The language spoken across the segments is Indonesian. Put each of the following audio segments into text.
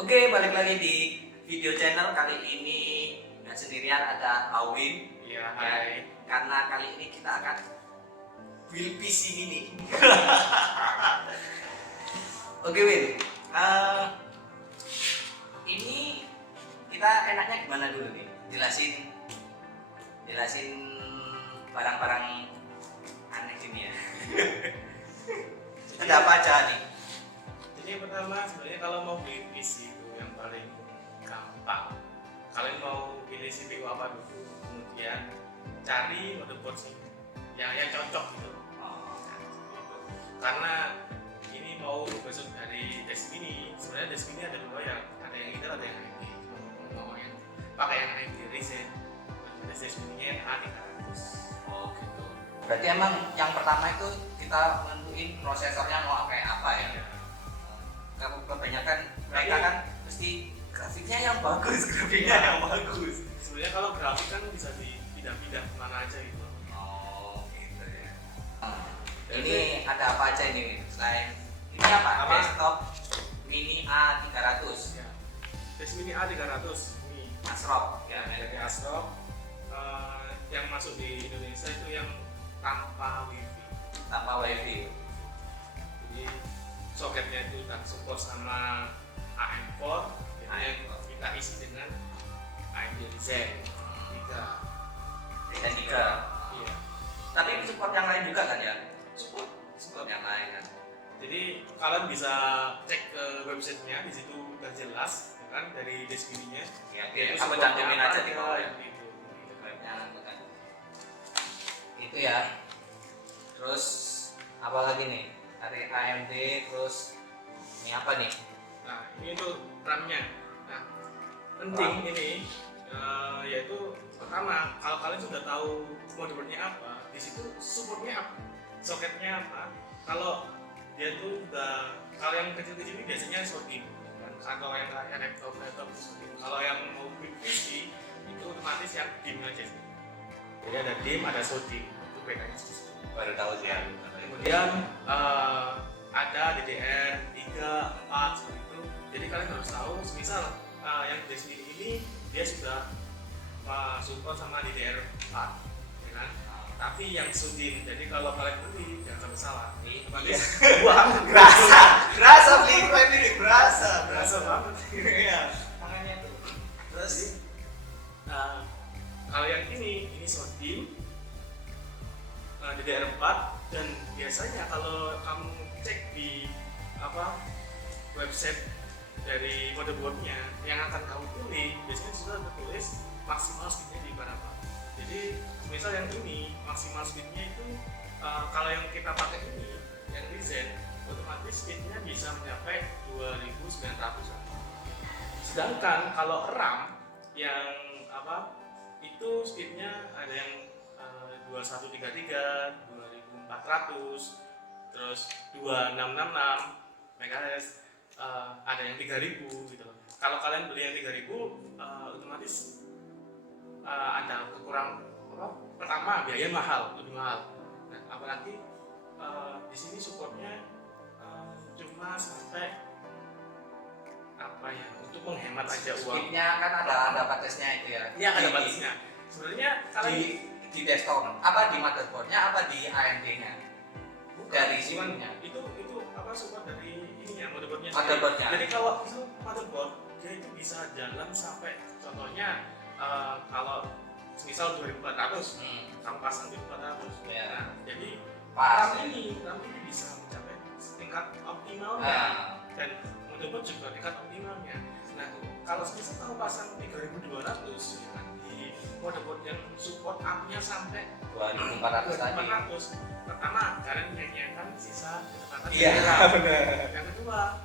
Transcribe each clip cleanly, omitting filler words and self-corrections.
Oke, balik lagi di video channel. Kali ini nggak sendirian, ada Awin. Iya, hai. Karena kali ini kita akan build PC ini. Oke, Win. Ini kita enaknya gimana dulu nih? Jelasin barang-barang aneh ini ya. Ada apa aja nih? Jadi yang pertama sebenarnya kalau mau beli PC itu yang paling gampang. Kalian mau pilih CPU apa dulu, kemudian cari motherboard sih yang cocok gitu. Gitu. Karena ini mau besok dari desk ini, sebenarnya desk ini ada dua, yang ada yang Intel, ada yang AMD. Mau yang pakai yang AMD Ryzen, desk ini A300. Oh gitu. Berarti emang yang pertama itu kita nentuin prosesornya mau kayak apa ya? Kamu kebanyakan mereka kan mesti grafiknya yang bagus, yang bagus. Sebenarnya kalau grafik kan bisa dipindah-pindah kemana aja gitu. Oh gitu ya. Ini ada apa aja ini? Selain ini apa? Desktop Mini A300. Ya. Desk Mini A300 ini Asrock ya, dari mereknya. Asrock. Yang masuk di Indonesia itu yang tanpa WiFi. Tanpa WiFi. Jadi soketnya itu tak support sama AM4, yang kita isi dengan AMD Ryzen 3. Dan 3. Iya. Tapi support yang lain juga kan ya? Support yang lain kan. Jadi kalian bisa cek ke websitenya, di situ udah jelas ya kan, dari deskripsinya. Ya, Itu aku supportnya cantumin apa aja di bawah ya. gitu. Webnya bukan. Itu ya. Terus apa lagi nih? Dari AMD, terus ini apa nih? Nah, ini untuk RAM-nya. Nah, penting ini yaitu pertama, kalau kalian sudah tahu motherboardnya apa, di situ supportnya apa, soketnya apa. Kalau dia tuh udah, kalau yang kecil-kecil ini biasanya shorting kan, atau yang laptop itu shorting. Kalau yang mau PC itu otomatis yang DIM aja. Jadi ada DIM, ada shorting, itu bedanya. Baru tahu sih ya. Kemudian ada DDR 3, 4 seperti itu. Jadi kalian harus tahu, misal yang di sini ini dia sudah support sama DDR 4, ya kan? Tapi yang Sudin, jadi kalau kalian beli jangan sampai salah. Iya. Wah, Berasa beli ini berasa banget. Iya. Tangannya tuh. Terus Kalau yang ini Sudin, DDR4, dan biasanya kalau kamu cek di website dari motherboardnya yang akan kamu pilih, biasanya sudah tertulis maksimal speednya di berapa. Jadi misal yang ini maksimal speednya itu kalau yang kita pakai ini yang Ryzen, otomatis speednya bisa mencapai 2900. Sedangkan kalau RAM yang itu speednya ada yang 2133, 2400, terus 2666 MHz, ada yang 3000 gitu loh. Kalau kalian beli yang 3000 otomatis ada kekurang pertama biaya mahal, lebih mahal. Nah, apalagi di sini supportnya cuma sampai untuk menghemat aja uang. speednya kan ada batasnya itu ya. Iya, ada batasnya. Sebenarnya kalian di desktop apa di motherboardnya apa di AMD-nya? Dari cuman sininya. itu support dari ininya, motherboardnya. Motherboardnya. Jadi kalau itu motherboard dia itu bisa jalan sampai, contohnya kalau misal 2400, kamu pasang 2400. Ya. Nah, jadi Pas. RAM ini bisa mencapai tingkat optimalnya, dan motherboard juga tingkat optimalnya. Nah, kalau misal kamu pasang 3200 ya kan, di motherboard yang support up-nya sampai 2400 tadi. 2400, pertama kalian nyanyikan sisa kecepatan. Iya, benar. Yang kedua,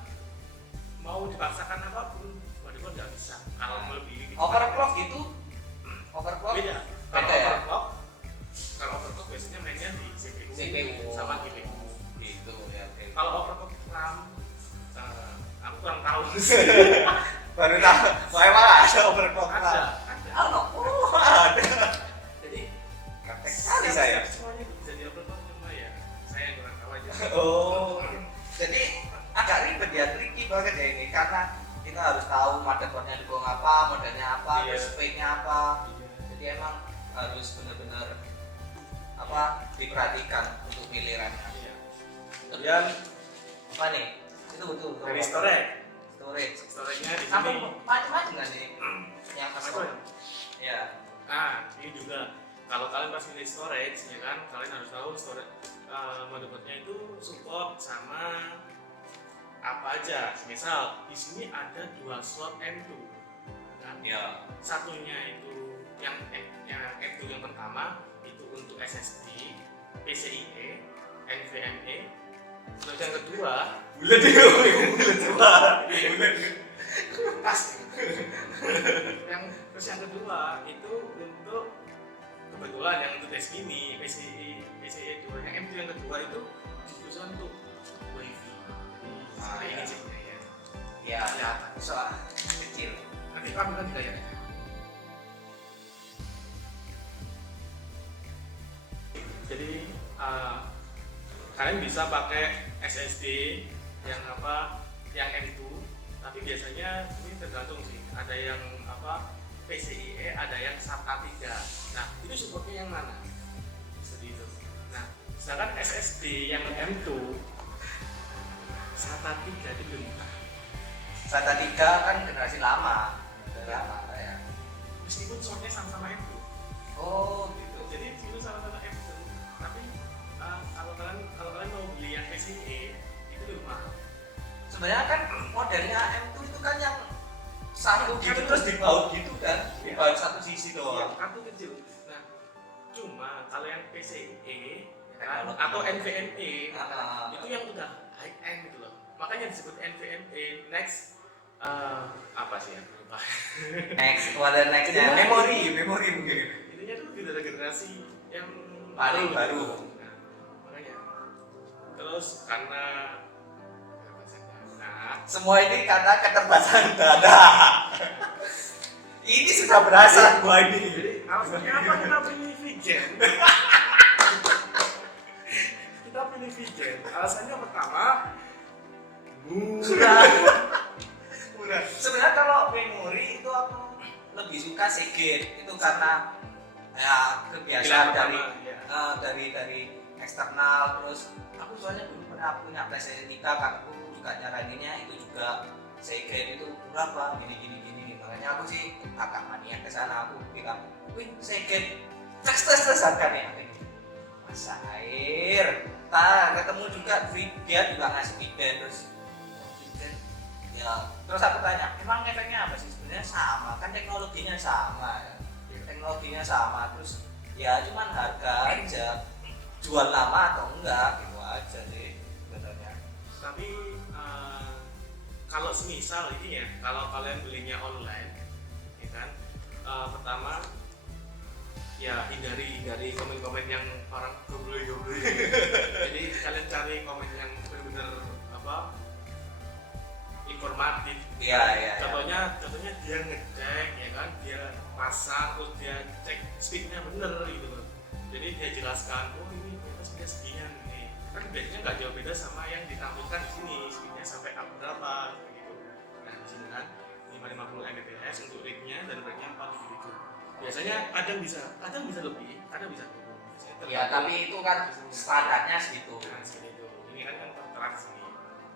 mau dipaksakan apapun motherboard nggak bisa. Kalau melebihi Overclock itu beda. Kalau Beda ya? overclock biasanya mainnya di CPU, CPU. sama GPU. gitu ya. Oke. Kalau overclock RAM, aku kurang tahu. Baru tahu. Saya malah ada overclock. Ada. Ada. Jadi praktek sekali saya. Semuanya bisa di overclock, cuma ya saya yang kurang tahu aja. Oh. Jadi agak ribet ya, tricky banget ya ini karena ini kita harus tahu motherboardnya dukung apa, modelnya apa, Iya. terus speknya apa. Iya. Jadi emang harus benar-benar diperhatikan untuk pilihannya. Iya. Kemudian Apa nih? Itu betul. dari storage. Storage-nya Di sampai sini. macam-macam kan nih? Yang Apa store. itu? Ya. Ini juga kalau kalian pas milih storage ya kan, kalian harus tahu storage motherboardnya itu support sama apa aja. Misal di sini ada 2 slot M2 kan? Ya. Satunya itu yang M2 yang pertama itu untuk SSD, PCIe, NVMe. Terus yang kedua, Bulat ya, pas. Terus yang kedua itu untuk kebetulan yang untuk tes mini PCIe 2 yang M2 yang kedua itu dikhususkan untuk WiFi. Nah, ini chipnya ya. Ya, soal kecil. Nanti kamu kan kayaknya. Jadi kalian bisa pakai SSD yang M2, tapi biasanya ini tergantung sih. Ada yang PCIe, ada yang SATA 3. Nah, itu supportnya yang mana? Seperti itu. Nah, sedangkan SSD yang M2 SATA 3 itu belum. SATA 3 kan generasi lama. Lama ya. Meskipun slotnya sama-sama M2. Oh, gitu. Jadi itu sama-sama M2. Tapi kalau kalian mau beli yang PCIe itu lebih mahal. Sebenarnya kan modelnya M2 itu kan yang satu gitu terus dibaut gitu kan, dibaut satu sisi doang. Kartu kecil. Nah, cuma kalau yang PCIe Teknologi. atau NVMe itu Itu yang udah high end gitu loh. Makanya disebut NVMe next apa sih yang lupa. next, ada nextnya memori mungkin. Intinya tuh tidak ada generasi yang Baru. Nah, makanya. Terus karena Semua ini karena keterbatasan dana. Ini sudah berasa gua ini. jadi alasannya apa kita pilih Vigen? Kita pilih Vigen. Alasannya pertama murah. Sebenarnya kalau memori itu aku lebih suka Seagate itu karena ya kebiasaan dari eksternal. Terus aku soalnya dulu pernah punya PlayStation 3 kan aku juga nyaraninnya itu juga Seagate itu murah pak gini. Makanya aku sih agak mania ke sana. Aku bilang wih Seagate tes harganya masa air. Ketemu juga dia juga ngasih feedback terus ya terus aku tanya emang efeknya apa sih? Sebenarnya sama kan teknologinya sama terus ya cuman harga aja jual lama atau enggak gitu aja sih sebenarnya. Tapi kalau semisal ini ya, kalau kalian belinya online, ya kan, pertama ya hindari komen-komen yang orang goblok. Jadi kalian cari komen yang benar-benar informatif. Iya. Contohnya dia ngecek ya kan, dia pasang terus dia cek speednya bener gitu loh. Jadi dia jelaskan, oh ini speednya sekian nih. Kan biasanya nggak jauh beda sama yang ditampilkan di sini, speednya sampai berapa gitu. Nah di sini kan 550 Mbps untuk rig-nya dan rig-nya 4 gitu. Biasanya kadang bisa lebih, kadang bisa turun. Ya tapi itu kan standarnya segitu. Nah, seperti itu. Ini kan tertera di sini.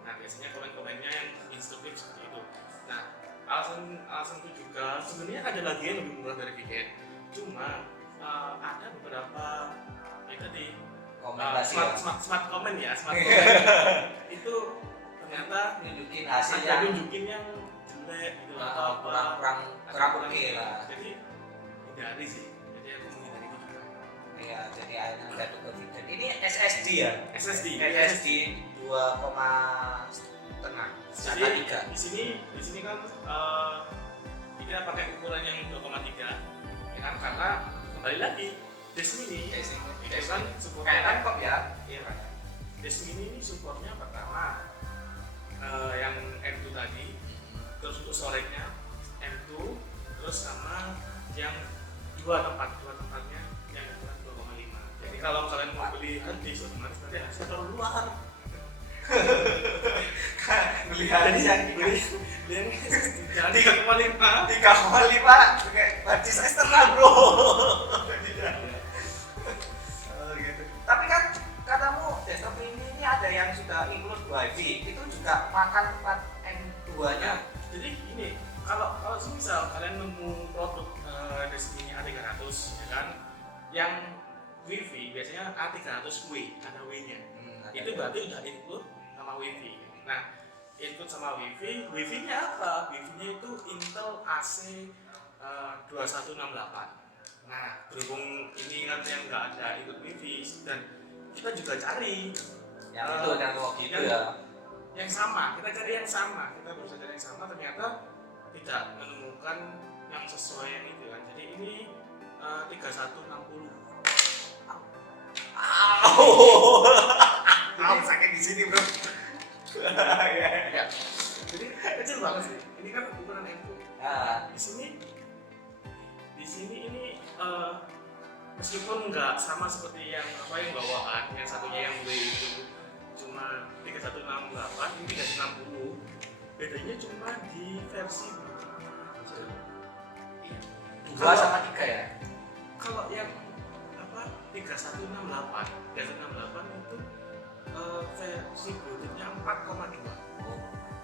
Nah, biasanya komen-komennya yang instruktif seperti itu. Nah, alasan itu juga sebenarnya ada lagi yang lebih murah dari Vigen. Cuma ada beberapa ya tadi Komunikasi smart comment ya, itu ternyata nunjukin ada hasilnya nunjukin yang jelek gitu atau kurang oke lah. Jadi hindari sih. Jadi aku menghindari itu juga. Iya, jadi ada juga Vigen. Ini SSD ya? SSD 2,5 Jadi di sini kan kita pakai ukuran yang 2,3 ya kan, karena kembali lagi Des Mini itu kan supportnya kayak laptop ya? Iya kan. Des Mini ini supportnya pertama yang M2 tadi, terus untuk storage-nya M2, terus sama yang dua tempatnya yang ukuran 2,5. Jadi kalau kalian mau beli hard disk otomatis nanti hasilnya terlalu luar. beli habis yang yang jangan 3,5 3,5 pakai basis eksternal bro. Oh, gitu. Tapi kan katamu desktop ini ada yang sudah include wifi, itu juga makan tempat M2 nya. Jadi ini kalau misal kalian nemu produk dari sini A300 ya kan, yang wifi biasanya A300W, ada W-nya. Itu berarti udah include sama wifi. Nah, include sama wifi-nya apa? Wifi-nya itu Intel AC 2168. Nah, berhubung ini kan yang nggak ada ikut wifi dan kita juga cari Yang itu yang gitu ya. Yang sama, kita cari yang sama, kita berusaha cari yang sama, ternyata tidak menemukan yang sesuai yang itu kan. Jadi ini 3160. Ini sakit di sini bro. Ya. Jadi kecil banget sih. Ini kan ukuran M2. Nah, Di sini ini meskipun nggak sama seperti yang bawaan, yang satunya yang W itu cuma 3168, ini 360. Bedanya cuma di versi dua sama tiga ya. Kalau yang 3168 itu versi Bluetooth-nya 4,2.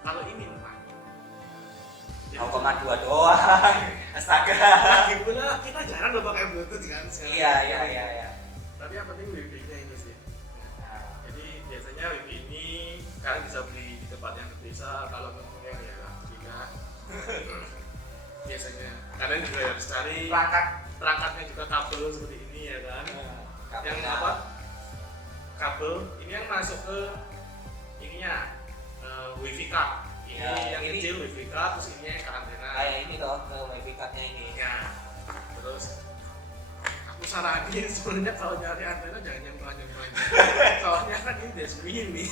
Kalau ini 4. 0,2 doang. Astaga. Lagi pula kita jarang udah pakai Bluetooth kan sekarang. Iya. Tapi yang penting wifi-nya ini sih. Jadi biasanya wifi ini kalian bisa beli di tempat yang terpisah. Kalau ngomongnya ya jika biasanya kalian juga harus cari perangkatnya juga kabel seperti ini ya kan. Yang apa? Kabel ini yang masuk ke ininya wifi card. Ini yang ini kecil wifi card, terus ini yang ke antena. Kayak ini toh ke wifi cardnya ini. Ya. Terus aku saranin sebenarnya kalau nyari antena jangan yang panjang. Soalnya kan ini udah segini.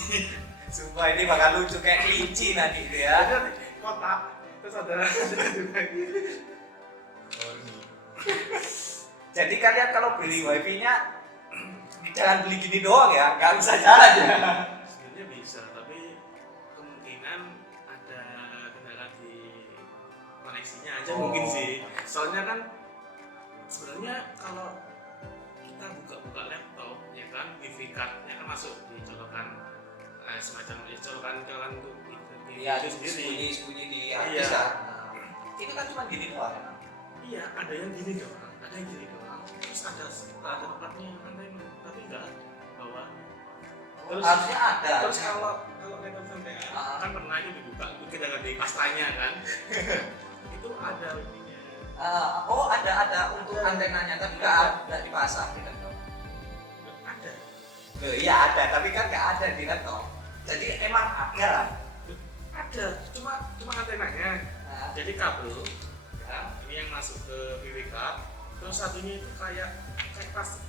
Sumpah ini bakal lucu kayak kelinci nanti itu ya. Jadi nanti kotak terus ada juga gini. Jadi kalian kalau beli wifi-nya jangan beli gini doang ya, nggak usah jalan ya. Sebenarnya bisa, tapi kemungkinan ada kendala di koneksinya aja mungkin sih. Soalnya kan sebenarnya kalau kita buka laptop ya kan, wifi card-nya kan masuk di colokan semacam colokan untuk Iya, itu sendiri. sembunyi di atas kan. Itu kan cuma gini doang. Iya, ada yang gini doang, ada yang gini doang. Terus ada tempatnya yang antena, tapi enggak ada bawahnya. Terus Harusnya ada. Terus kalau laptop sampai kan pernah itu dibuka, itu kita ganti pastanya kan. Itu ada wifi-nya. Oh ada untuk antenanya tapi nggak dipasang di laptop. Ada. Iya ada, tapi kan nggak ada di laptop. Jadi emang ada. Ada, cuma antenanya. Jadi kabel, ya, ini yang masuk ke wifi card. Terus satunya itu kayak plastik.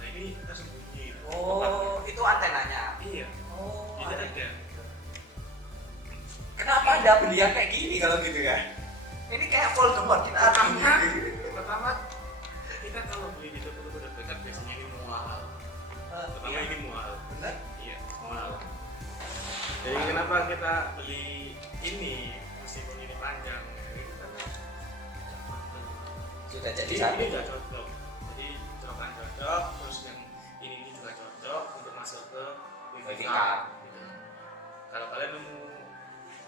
Nah ini tersembunyi. Oh itu antenanya. Iya. Oh Tidak ada. Kenapa anda beli yang kayak gini kalau gitu kan? Ini kayak Voldemort kita Pertama kita kalau beli di toko-toko terdekat biasanya ini mahal. Pertama ini mahal. Bener? Iya, mahal. Jadi kenapa kita beli ini meskipun ini panjang? Sudah jadi Ini satu. juga cocok. Jadi colokan cocok, terus yang ini juga cocok untuk masuk ke wifi card. Gitu. Kalau kalian nemu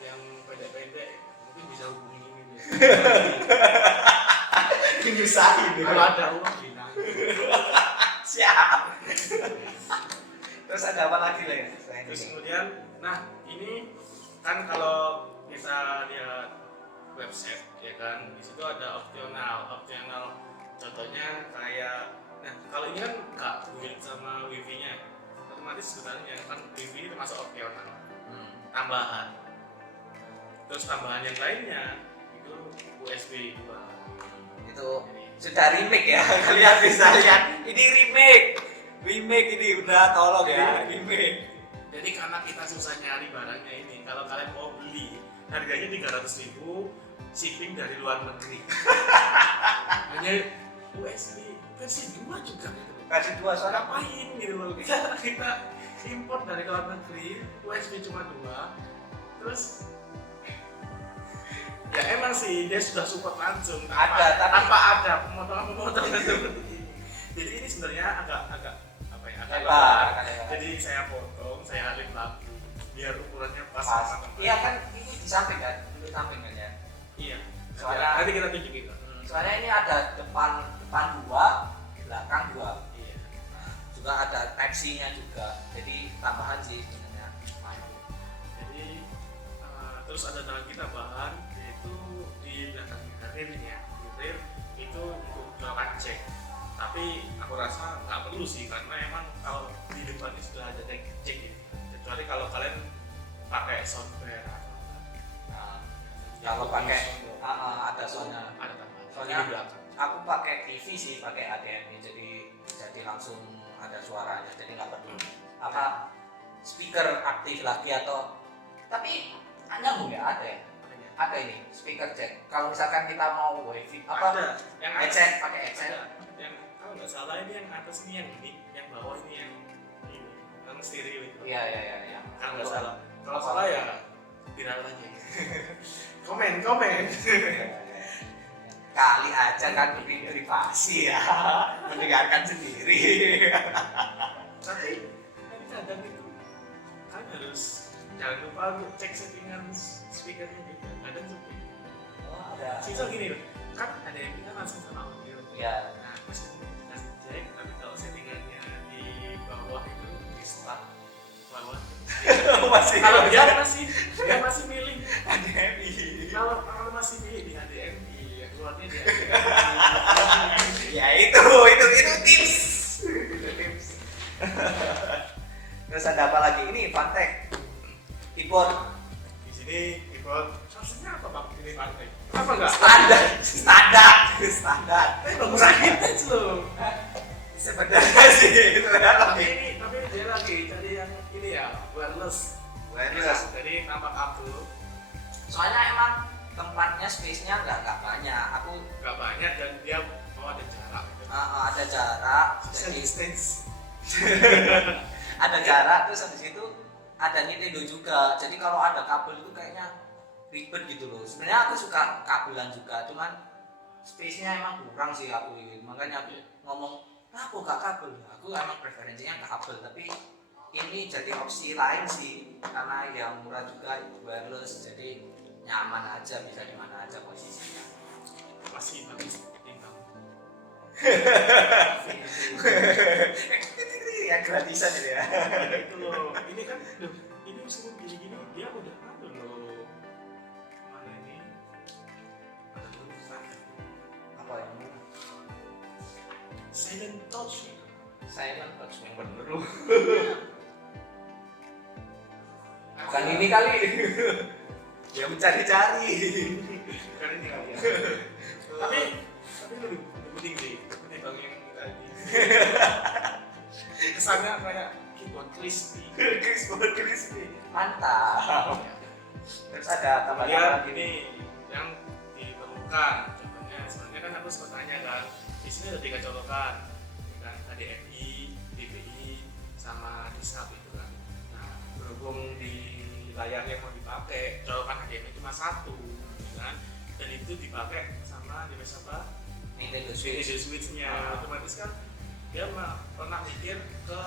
yang pendek-pendek, mungkin bisa hubungi ini. Nyusahin. Kalau ada uang bilang. Siap. Terus ada apa lagi lah ya? Terus kemudian, nah ini kan kalau kita lihat website ya kan, di situ ada optional contohnya kayak, nah kalau ini kan nggak build sama wifi-nya, otomatis sebenarnya kan wifi ini termasuk optional tambahan. Terus tambahan yang lainnya itu USB 2. Itu sudah remake ya. Kalian bisa lihat ini remake ini udah tolong ya remake. Jadi karena kita susah nyari barangnya ini, kalau kalian mau beli harganya 300.000, shipping dari luar negeri. Hanya USB versi 2 juga gitu. Versi 2 soalnya Ngapain gitu loh, kita import dari luar negeri, USB cuma 2, Terus ya emang sih dia sudah support langsung Tapi tanpa ada pemotongan seperti ini. Jadi ini sebenarnya agak apa ya, agak lebar. Jadi saya potong, saya alih lagi biar ukurannya pas. Iya kan, ini di samping kan ya. Iya. Soalnya nanti kita tunjukin. Soalnya ini ada depan 2, belakang 2. Iya. Juga ada Type-C-nya juga. Jadi tambahan sih sebenarnya. Jadi terus ada lagi tambahan yaitu di belakang rim-nya. Di rim itu untuk melakukan cek. Tapi aku rasa nggak perlu sih karena emang kalau di depan ini sudah ada cek ya. Kecuali kalau kalian pakai software atau kalau pakai ada soalnya. ada tambahan. Soalnya di belakang. Aku pakai TV sih, pakai HDMI, jadi langsung ada suaranya, jadi nggak perlu speaker aktif lagi atau tapi nyambung ya, ada ini speaker jack. Kalau misalkan kita mau wifi Ada yang headset, pakai headset. Yang kalau nggak salah ini yang atas ini yang bawah ini yang stereo itu. Iya. Kalau nggak salah. Kalau salah ya viral aja. komen. Kali aja kan lebih privasi ya, mendengarkan sendiri. Tapi kadang itu kan harus jangan lupa untuk cek settingan speakernya juga. Kadang seperti Ada. misal gini loh, kan ada yang kita langsung sama audio. Iya. Nah, masih kasih cek, tapi kalau settingannya di bawah itu di start bawah. Kalau dia masih milih HDMI. kalau masih milih di HDMI ya keluarnya di HDMI. Ya itu tips. Terus ada apa lagi? Ini Fantech keyboard. Di sini keyboard maksudnya apa bang? Ini pantai. Apa enggak? Standar. Tapi bagus vintage loh. Sebenarnya sih itu ya. Tapi dia lagi cari yang ini ya wireless. Jadi tanpa kabel. Soalnya emang tempatnya, space-nya nggak banyak. Aku Nggak banyak dan dia mau ada jarak. ada jarak. Social Jadi distance. ada jarak, terus habis itu ada Nintendo juga. Jadi kalau ada kabel itu kayaknya ribet gitu loh. Sebenarnya aku suka kabelan juga, cuman space-nya emang kurang sih aku ini. Makanya aku ngomong, aku gak kabel. Aku emang preferensinya kabel, tapi ini jadi opsi lain sih karena yang murah juga, wireless, jadi nyaman aja, bisa di mana aja posisinya. Masih bagus timbang. Ya gratisan itu ya. Itu loh. Ini kan ini meskipun gini-gini dia udah ada loh. Mana ini? Ada tulisan. Apa yang Silent touch. silent touch yang bener loh. Bukan ini kali. Dia mencari-cari. Bukan ini kali ya. Tapi lebih penting sih. Ini bang yang tadi. Kesannya kayak keyboard crispy. Mantap. Terus ada tambahan Lihat lagi. ini yang diperlukan. Contohnya sebenarnya kan aku sempat tanya kan. Di sini ada 3 colokan. Kan HDMI, DVI, sama disk itu kan. Nah, berhubung di layar yang mau dipakai colokan HDMI cuma 1 kan, dan itu dipakai sama device apa? Nintendo Nintendo Switch. Switch-nya. Otomatis kan dia pernah mikir ke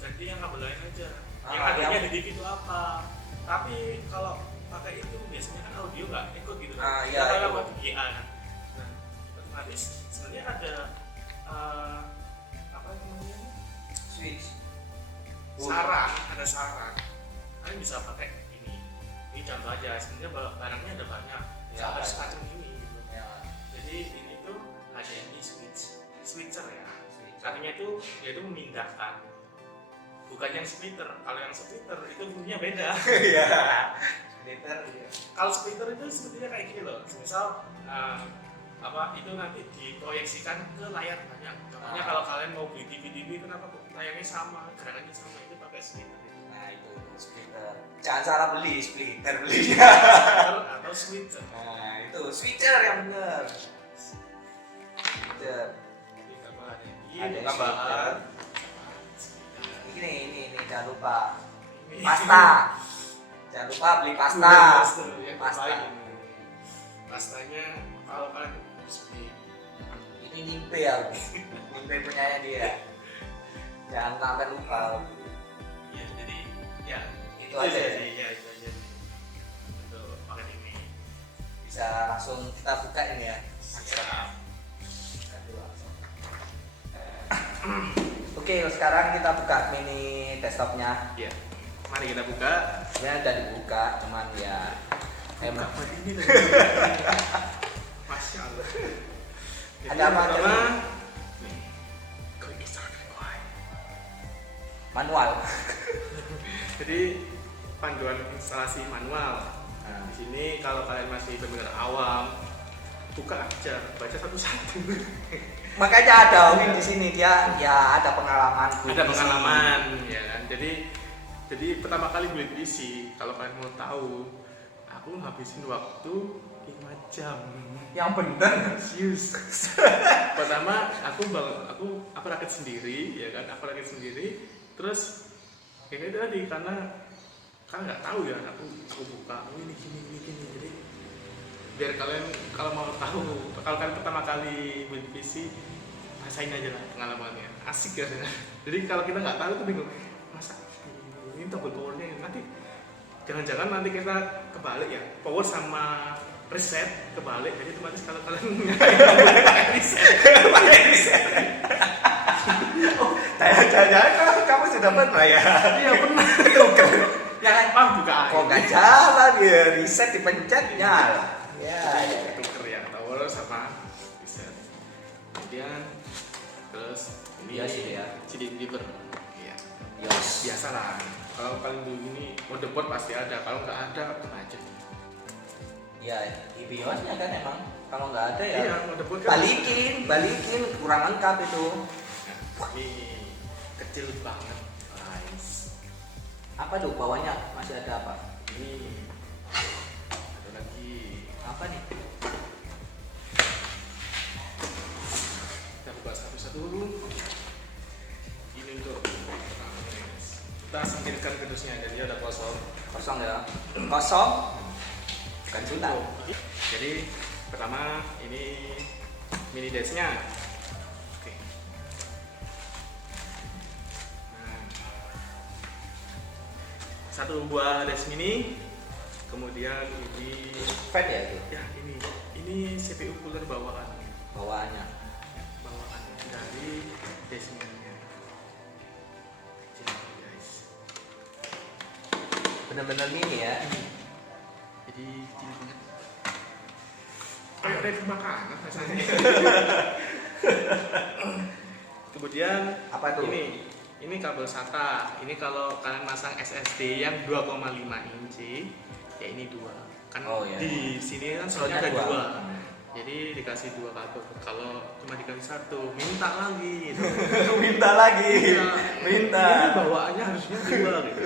ganti yang kabel lain aja. Yang adanya di TV itu apa? Tapi kalau pakai itu biasanya kan audio nggak ikut gitu kan. Iya, Kalau itu. buat VGA kan. Nah, otomatis sebenarnya ada apa namanya? Switch. Ada saran. Kalian bisa pakai ini. Ini contoh aja. Sebenarnya barangnya ada banyak. Ya, Sampai ada. semacam ini gitu. Ya, Jadi ini tuh HDMI switcher ya. Switch. Artinya itu dia itu memindahkan, bukan yang splitter. Kalau yang splitter itu bunyinya beda. Iya. Splitter. Kalau splitter itu sebetulnya kayak gini loh. Misal apa itu nanti diproyeksikan ke layar banyak. Contohnya kalau kalian mau beli TV kenapa kok layarnya sama, gerakannya sama, itu pakai splitter. Nah itu splitter. Jangan salah beli splitter belinya. Atau switcher. Nah itu switcher yang benar. Switcher. Jadi tambahan Ada ini tambahan. Ini jangan lupa Ini. pasta. Jangan lupa beli pasta. Yang Pasta. terbaik ini. Pastanya kalau kalian beli Ini Nimpe ya. Nimpe punyanya dia. Jangan sampai lupa. ya jadi ya Itu aja ya. sih, ya itu aja sih. Untuk paket ini. Bisa langsung kita buka ini ya. Siap. Oke, sekarang kita buka mini desktopnya. Ya. Mari kita buka. Ya udah dibuka, cuman ya emang Buka ini tadi. Masya Allah. Jadi Ada apa, pertama, Jadi? nih, quick start required. manual. Jadi panduan instalasi manual. Nah, Di sini kalau kalian masih benar-benar awam, buka aja, baca satu-satu. makanya ada Win di sini, dia ya ada pengalaman. Ada pengalaman, ya kan. Jadi pertama kali beli PC, kalau kalian mau tahu, aku ngabisin waktu 5 jam. Yang bener. Serius. Pertama aku rakit sendiri, ya kan. Aku rakit sendiri. Terus ini tadi karena nggak tahu ya, aku buka, oh ini gini. Jadi biar kalian kalau mau tahu, kalau kalian pertama kali beli PC, rasain aja lah pengalamannya, asik ya. Jadi kalau kita nggak tahu tuh bingung, masa ini tombol powernya nanti jangan-jangan nanti kita kebalik ya, power sama reset kebalik, jadi otomatis kalau kalian pakai reset. Jangan-jangan kamu sudah pernah ya? Iya pernah. Yang Buka aja. kok nggak jalan ya? Reset dipencet nyala. Ya. Tuker ya, tower sama reset. Kemudian terus ini Iya sih ya. CD driver. Iya. Yos. Biasa lah. Kalau kalian dulu ini motherboard pasti ada. Kalau nggak ada, apa aja. Ya, di BIOSnya kan emang kalau nggak ada ya. Iya, motherboard kan. Balikin, kurang lengkap itu. Nah, ini kecil banget. Nice. Apa tuh bawahnya masih ada apa? Ini ada lagi. Apa nih? Kita buka satu-satu dulu. Ini untuk kita singkirkan kardusnya, jadi ada kosong. Kosong ya? Kosong? Bukan sunat. Jadi pertama ini mini desknya. Oke. Nah, satu buah desk mini. Kemudian ini Fan ya itu ini CPU cooler bawaan. bawaannya. Bawaan dari desk mini-nya. Jadi guys. Bener-bener mini ya. Jadi kecil banget. Kayak review makanan rasanya. Kemudian Apa tuh? Ini kabel SATA. Ini kalau kalian masang SSD yang 2,5 inci, ya ini 2. Kan Oh, iya. di sini kan Slotnya slotnya ada dua. 2. Jadi dikasih 2 kabel. Kalau cuma dikasih 1, minta lagi gitu. Minta lagi. Iya. Minta. Ini bawaannya harusnya 2 gitu.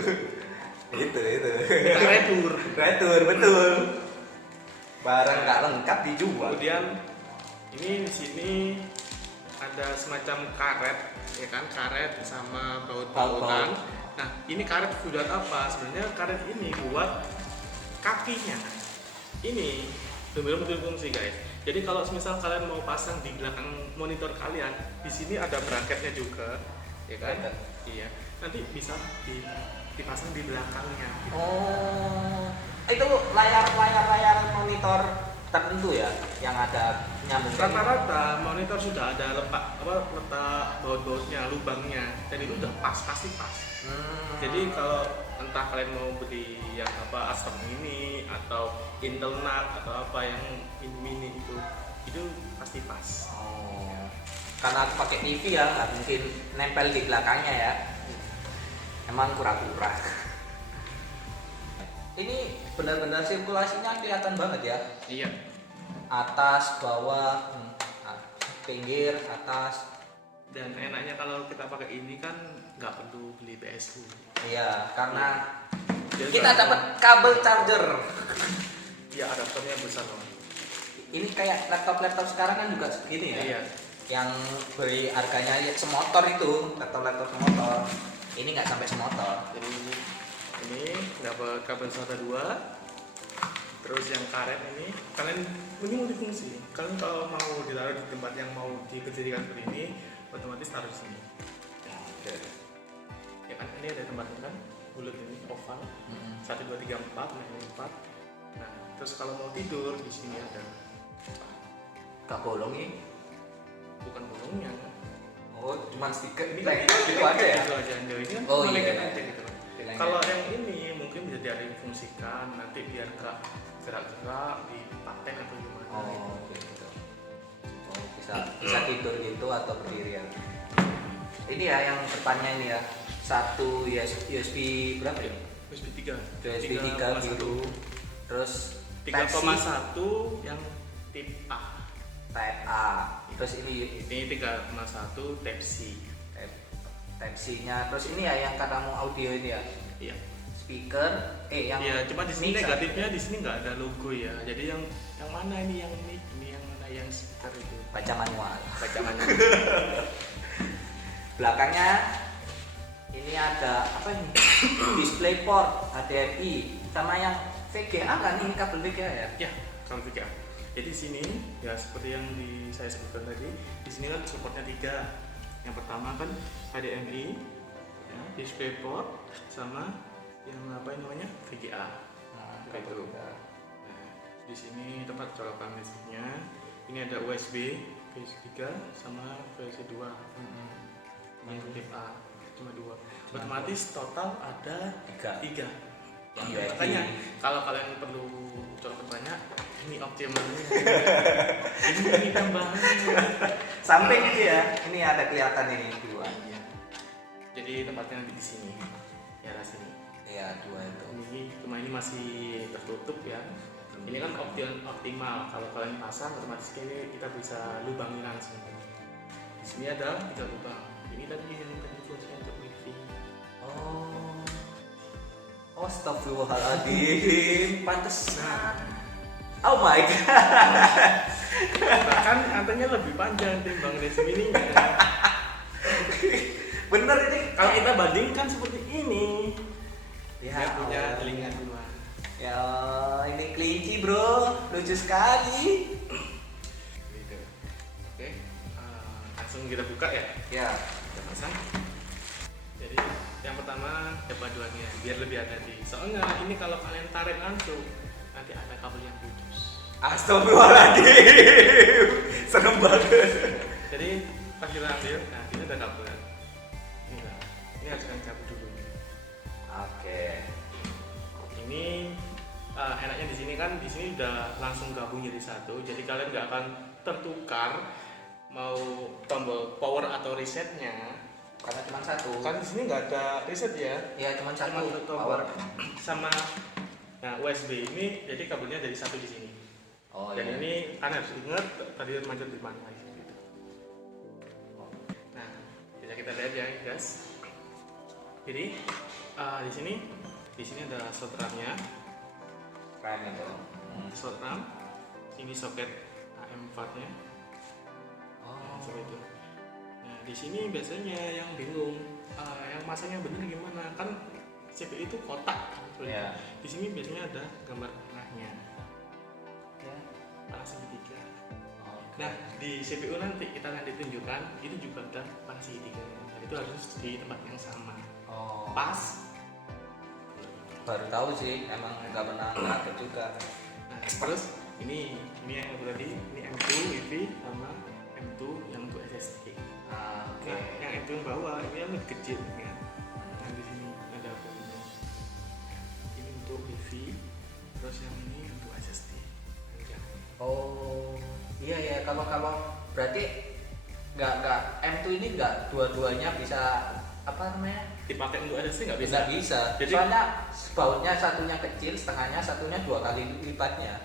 Itu. Minta retur. Retur, betul. Barang nggak lengkap dijual. Kemudian ini di sini ada semacam karet, ya kan, karet sama baut-bautan. Nah, ini karet buat apa? Sebenarnya karet ini buat kakinya. Ini benar-benar multifungsi guys. Jadi kalau misal kalian mau pasang di belakang monitor kalian, di sini ada bracketnya juga, ya kan? Bracket. Iya. Nanti bisa dipasang di belakangnya. Oh, itu layar monitor tertentu ya yang ada nyambung. Rata-rata monitor sudah ada letak baut-bautnya, lubangnya, dan itu udah pasti pas. Jadi kalau entah kalian mau beli yang Acer mini atau Intel NUC atau apa yang mini itu pasti pas. Oh, karena aku pakai TV ya, nggak mungkin nempel di belakangnya ya. Emang kura-kura. Ini benar-benar sirkulasinya kelihatan banget ya. Iya. Atas, bawah, pinggir, atas. Dan enaknya kalau kita pakai ini kan nggak perlu beli BSU. Iya, karena Jadi kita kalau- dapat kabel charger. Iya, adaptornya besar banget. Ini kayak laptop sekarang kan juga segini ya. Iya. Yang beri harganya ya semotor itu, laptop semotor. Ini nggak sampai semotor. Jadi ini ini dapat kabel SATA 2. Terus yang karet ini ini multifungsi. Kalian kalau mau ditaruh di tempat yang mau diberdirikan seperti ini, otomatis taruh di sini. Ya kan ini ada tempatnya kan, bulat ini oval. 1 2 3 4, nah ini 4. Nah, terus kalau mau tidur di sini ada. Gak bolong ini. Bukan bolongnya. Oh, cuma stiker Ini kayak kan gitu aja ya. Itu aja. Ini kan Oh, cuma iya. lengket aja gitu. Kalau yang ini mungkin bisa difungsikan nanti biar gak gerak-gerak dipaten atau gimana. Oh, gitu. Oh, bisa tidur gitu atau berdiri ya. Ini ya yang depannya ini ya. Satu USB berapa ya? USB 3. USB 3 biru. Terus 3,1 yang tip A. Type A. Terus ini Ini 3,1 Type C. Type C-nya. Terus ini ya yang katamu audio ini ya. Iya. Speaker yang Iya, cuma di sini mixer. negatifnya di sini nggak ada logo ya. Jadi yang mana ini yang mic, ini yang mana yang speaker itu. Baca manual. Bacangannya. Belakangnya ini ada apa ini? DisplayPort HDMI sama yang VGA kan, ini kabel VGA ya? Ya, kalau 3. Jadi di sini ya seperti yang saya sebutkan tadi, di sini kan supportnya 3. Yang pertama kan HDMI, ya, DisplayPort sama yang apa ini namanya VGA. Gitu. Nah, di sini tempat colokan listriknya. Ini ada USB PS3 sama PS2. Yang tip A cuma 2. Otomatis total ada 3. Yang Makanya kalau kalian perlu colokan banyak, ini optimalnya. ini tambahannya. samping itu ya, ini ada kelihatan ini dua. Jadi tempatnya nanti di sini, ya sini. Iya, dua itu. Ini masih tertutup ya. Ini kan optimal. Kalau kalian pasang otomatis kita bisa lubangin langsung. Di sini ada 3 lubang. Ini tadi yang tadi fungsi untuk wifi. Oh, astagfirullahaladzim, pantesan. Oh my god. Bahkan antenya lebih panjang timbang dari sini. Bener ini. Kalau kita bandingkan seperti ini, Ya, dia punya Allah. telinga 2. Ya, ini kelinci bro, lucu sekali. Gitu. Oke, langsung kita buka ya. Ya, Kita pasang. Jadi yang pertama ya paduannya biar lebih hati-hati. Soalnya ini kalau kalian tarik langsung nanti ada kabel yang putus. astagfirullahaladzim, serem banget. Jadi pas kita ambil, nah ini ada kabel. Ini harus kalian cabut dulu. Oke. Ini enaknya di sini kan di sini udah langsung gabung jadi satu. Jadi kalian nggak akan tertukar mau tombol power atau resetnya. Karena cuma satu. Kan di sini nggak ada reset ya. Ya, cuma satu. Cuma Power. sama nah USB ini jadi kabelnya dari satu di sini. Oh Dan iya. ini kalian harus ingat tadi manjat di mana gitu. Nah, bisa kita lihat ya guys. Jadi di sini ada slot RAM-nya, Keren itu. slot RAM. Ini soket AM4-nya. Oh. Seperti itu. Nah, di sini biasanya yang bingung, yang masanya bener gimana? Kan CPU itu kotak. Ya. Di sini biasanya ada gambar panahnya. Ya. Panah segitiga. Oke. Nah, di CPU nanti kita tunjukkan ini juga ada panah segitiga. Nah, itu harus di tempat yang sama. Oh. Pas. Baru tahu sih, emang nggak pernah ngatur juga. Nah, terus ini yang tadi, ini M2 wifi sama M2 yang untuk SSD. Oke. Nah, yang M2 yang bawah ini yang lebih kecil ya. Nah, di sini ada apa? Ini untuk wifi, terus yang ini untuk SSD. Oh, iya ya. Kalau berarti nggak M2 ini nggak dua-duanya bisa apa namanya? Dipakai untuk SSD nggak bisa. Nggak bisa. Jadi- Soalnya bautnya satunya kecil, setengahnya satunya 2 kali lipatnya.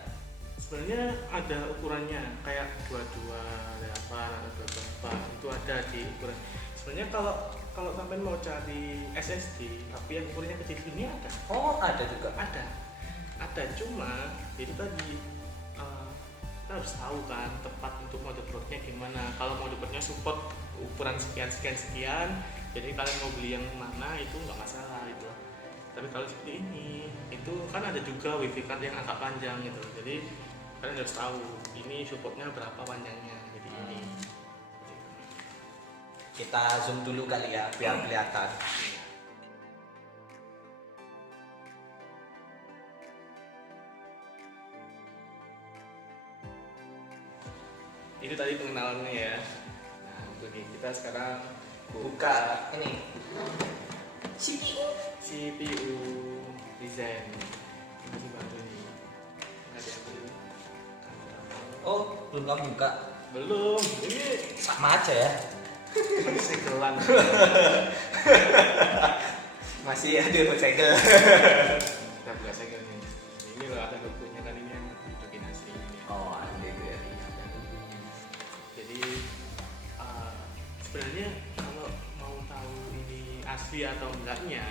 Sebenarnya ada ukurannya kayak 22 atau 24 itu ada di ukuran. Sebenarnya kalau sampai mau cari SSD tapi yang ukurannya kecil ini ada. Oh, ada juga. Ada cuma itu tadi kita harus tahu kan tepat untuk motherboardnya gimana. Kalau motherboardnya support ukuran sekian, jadi kalian mau beli yang mana itu nggak masalah itu. Tapi kalau seperti ini itu kan ada juga wifi card yang agak panjang gitu, jadi kalian harus tahu ini supportnya berapa panjangnya. Jadi ini Kita zoom dulu kali ya biar kelihatan. itu tadi pengenalannya ya. Nah, bagi kita sekarang Buka ini CPU. CPU design ini masih baru nih, nggak diambil. Oh, belum kamu buka. Belum, ini Sama aja ya. segelan. Masih ada segel. Kita buka segel nih. Ini loh ada logonya kan, ini yang bikin asli ini. Oh, ada itu ya. Jadi sebenarnya kalau mau tahu ini asli atau enggaknya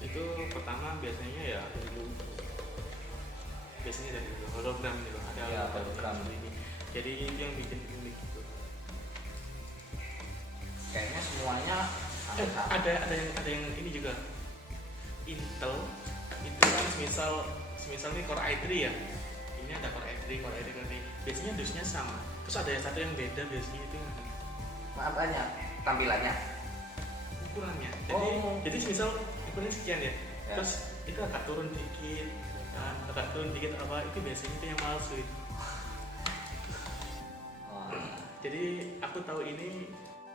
itu pertama biasanya ya dari logo. Biasanya dari logo hologram gitu, ada Ya, hologram hologram. ini. Jadi itu yang bikin unik gitu. Kayaknya semuanya sama. Ada yang ini juga Intel itu kan semisal nih Core i3 ya, ini ada Core i3 biasanya dusnya sama, terus ada yang satu yang beda biasanya itu yang Apanya? Tampilannya. ukurannya. Oh. Jadi semisal ukurannya sekian ya, Ya. terus itu agak turun dikit, agak turun dikit apa itu biasanya itu yang palsu itu. Oh. Jadi aku tahu ini